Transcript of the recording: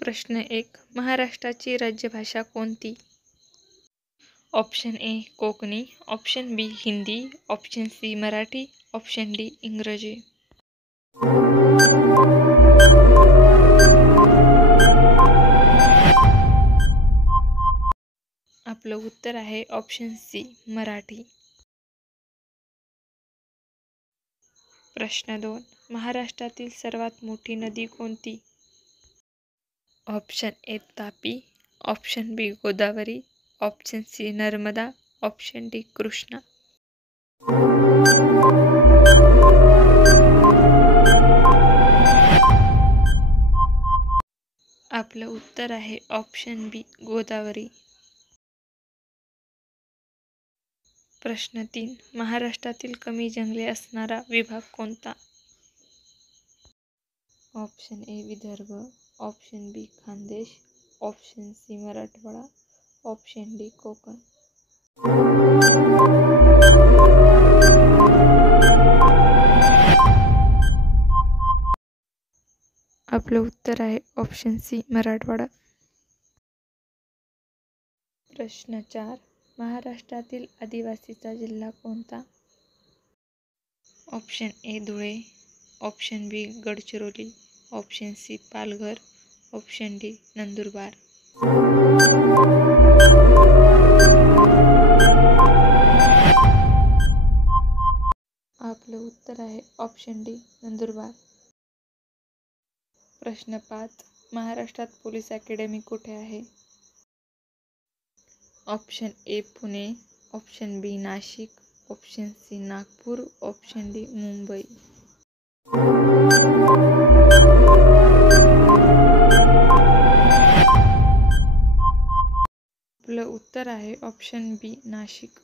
प्रश्न 1. महाराष्ट्राची राज्यभाषा कोणती? Option A Konkani, option B Hindi, option C Marathi, option D इंग्रजी. आपलं उत्तर आहे ऑप्शन सी मराठी. प्रश्न 2. महाराष्ट्रातील सर्वात मोठी नदी कोणती? Option A Tapi, option B Godavari, option C Narmada, option D Krishna. आपलं उत्तर आहे ऑप्शन बी गोदावरी. प्रश्न 3. महाराष्ट्रातील कमी जंगले असणारा विभाग कोणता? Option A Vidarbha, option B Khandesh, option C Marathwada, option D Konkan. आपलं उत्तर आहे ऑप्शन सी मराठवाडा. प्रश्न 4. महाराष्ट्रातील आदिवासीचा जिल्हा कोणता? Option A Dhule, option B Gadchiroli, option C Palghar, option D Nandurbar. आपलं उत्तर आहे ऑप्शन डी नंदुरबार. प्रश्न 5. महाराष्ट्रात पोलीस अकॅडमी कुठे आहे? Option A Pune, option B Nashik, option C Nagpur, option D Mumbai. आपलं उत्तर आहे ऑप्शन बी नाशिक.